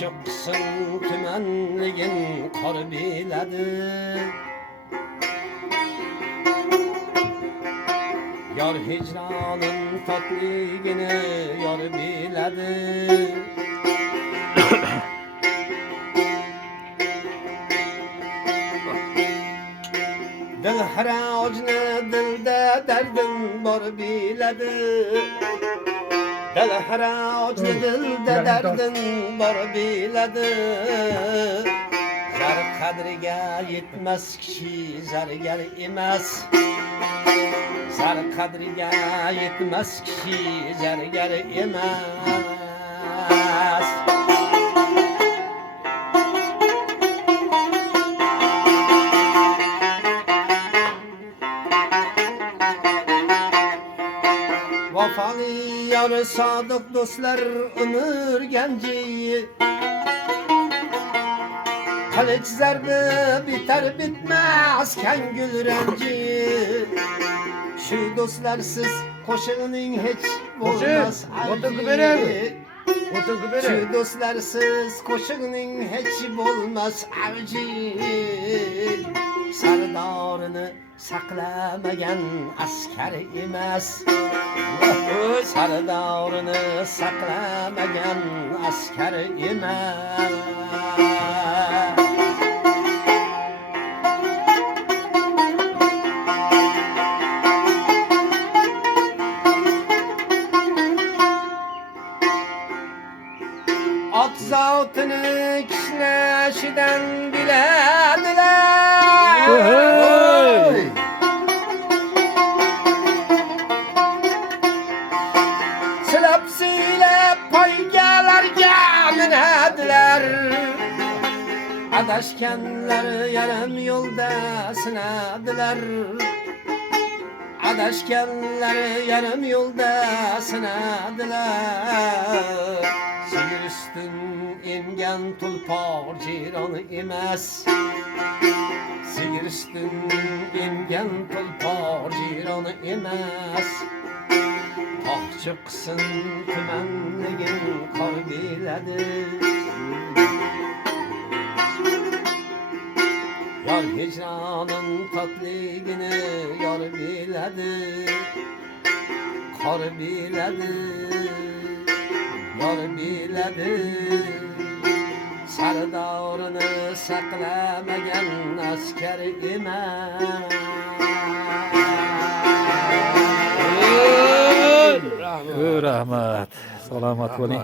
çıksın tümenligin kor biledi. Yar hicranın tatligini yar biledi. Dil haracını dilde derdin var biledi. Dil haracını dilde derdin var biledi. Zar kadriga yetmez kişi zargar emas. Zar kadriga yetmez kişi zargar emas. Vafalı yar sadık dostlar ömür genci. Kılıç zerbi biter bitmez ken gül renci. Şu dostlarsız koşunun hiç olmaz avcı. Şu dostlarsız koşunun hiç olmaz avcı. Sardarını saklamagan askar emas. Sardarını saklamagan askar emas. At zavtını kişneşiden bilediler. Silap paygalarga minediler. Adaşkenler yarım yolda sınadiler. Adaşkenler yarım yolda sınadiler. Sigir üstün ingen tulpar ciranı emas. Sigir üstün ingen tulpar ciranı emas. Ah çıksın tümenligin kor biledi. Yar hicranın tatligini yar biledi. Kor biledi. Yar biledi. Sardarını saklamagan askar emas. Rahmat. Salomat bo'ling.